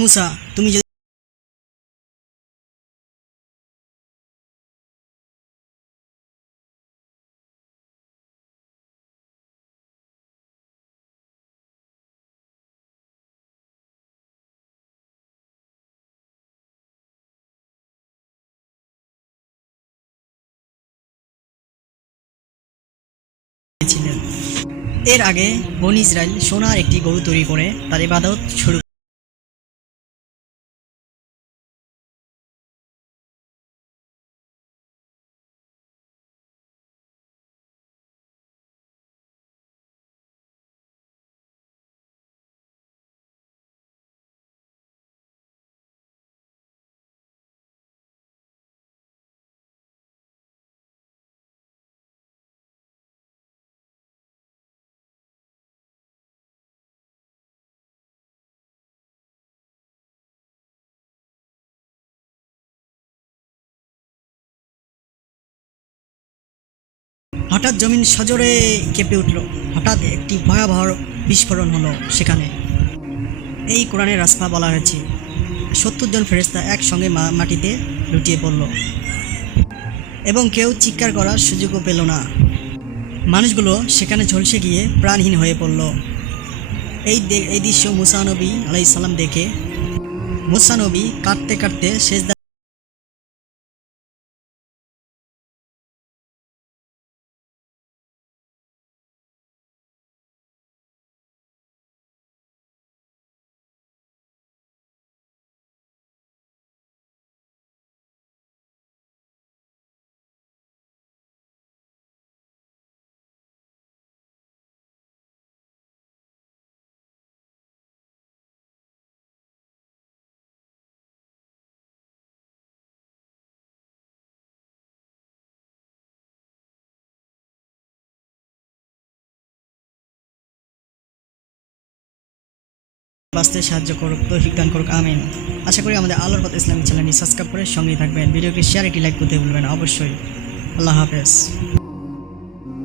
মুসা, তুমি যদি ছিলেন। এর আগে বনী ইসরাইল সোনার একটি গরু তৈরি করে তার ইবাদত শুরু। হঠাৎ জমিন সজোরে কেঁপে উঠল। হঠাৎ একটি ভয়াবহ বিস্ফোরণ হলো সেখানে। এই কোরআনের রাসপা বলা হয়েছে ৭০ জন ফেরেশতা একসঙ্গে মাটিতে লুটিয়ে পড়ল এবং কেউ চিৎকার করার সুযোগও পেল না। মানুষগুলো সেখানে ঝলসে গিয়ে প্রাণহীন হয়ে পড়ল। এই দৃশ্য মুসা নবী আলাইহিস সালাম দেখে মুসা নবী কাঁদতে কাঁদতে সেজদা বাঁচতে সাহায্য করুক, তৌফিক দান করুক, আমিন। আশা করি আমাদের আলোর পথ ইসলামিক চ্যানেলটি সাবস্ক্রাইব করে সঙ্গেই থাকবেন। ভিডিওকে শেয়ার, একটি লাইক করতে ভুলবেন না অবশ্যই। আল্লাহ হাফেজ।